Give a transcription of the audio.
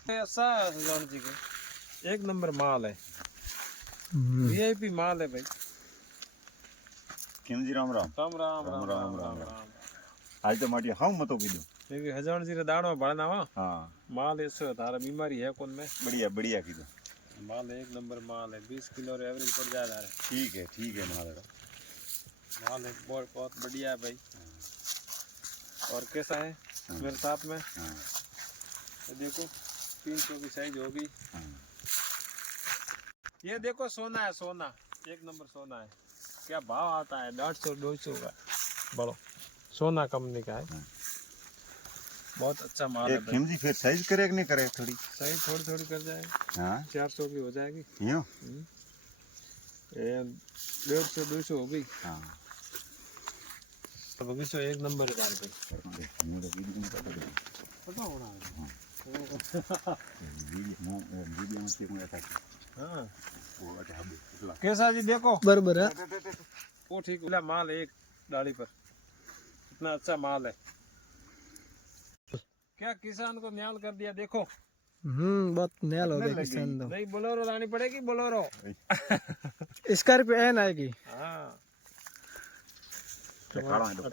ऐसा हजान जी के एक नंबर माल है, वीआईपी माल है भाई। કેમ જી રામ રામ राम राम राम राम राम राम राम राम। आज तो माटी हाउ मतो कीधું क्योंकि हजान जी रे दाड़ो भरना वा हाँ माल ऐसे तारा बीमारी है कौन में। बढ़िया बढ़िया कीधું माल एक नंबर माल है, 20 किलो रे एवरेज पड़ जाए तारे। ठीक है महाराज माल एक बहुत बढ़िया है भाई। और कैसा है मेरे साथ में हाँ ये देखो 300 की साइज होगी। हाँ ये देखो सोना है, सोना एक नंबर सोना है। क्या भाव आता है 150-200 का बड़ो सोना कंपनी का है। बहुत अच्छा माल है एक भाई। खिमजी फिर साइज करे कि नहीं करे थोड़ी साइज थोड़ी थोड़ी कर जाएगी, हाँ 400 की हो जाएगी। यूं ये 150-200 हो गई। हाँ बगीचो एक नंबर है तार भाई। मेरे वीडियो में पता हो रहा है वीडियो में चेक में था हाँ। वो अच्छा हबे इतना कैसा जी देखो बराबर है। वो ठीक है माल एक डाली पर इतना अच्छा माल है। क्या किसान को न्याल कर दिया देखो। बहुत नैल हो गया किसान तो। नहीं बोलेरो लानी पड़ेगी बोलेरो। स्कॉर्पियो एन आएगी। हाँ खाना है तो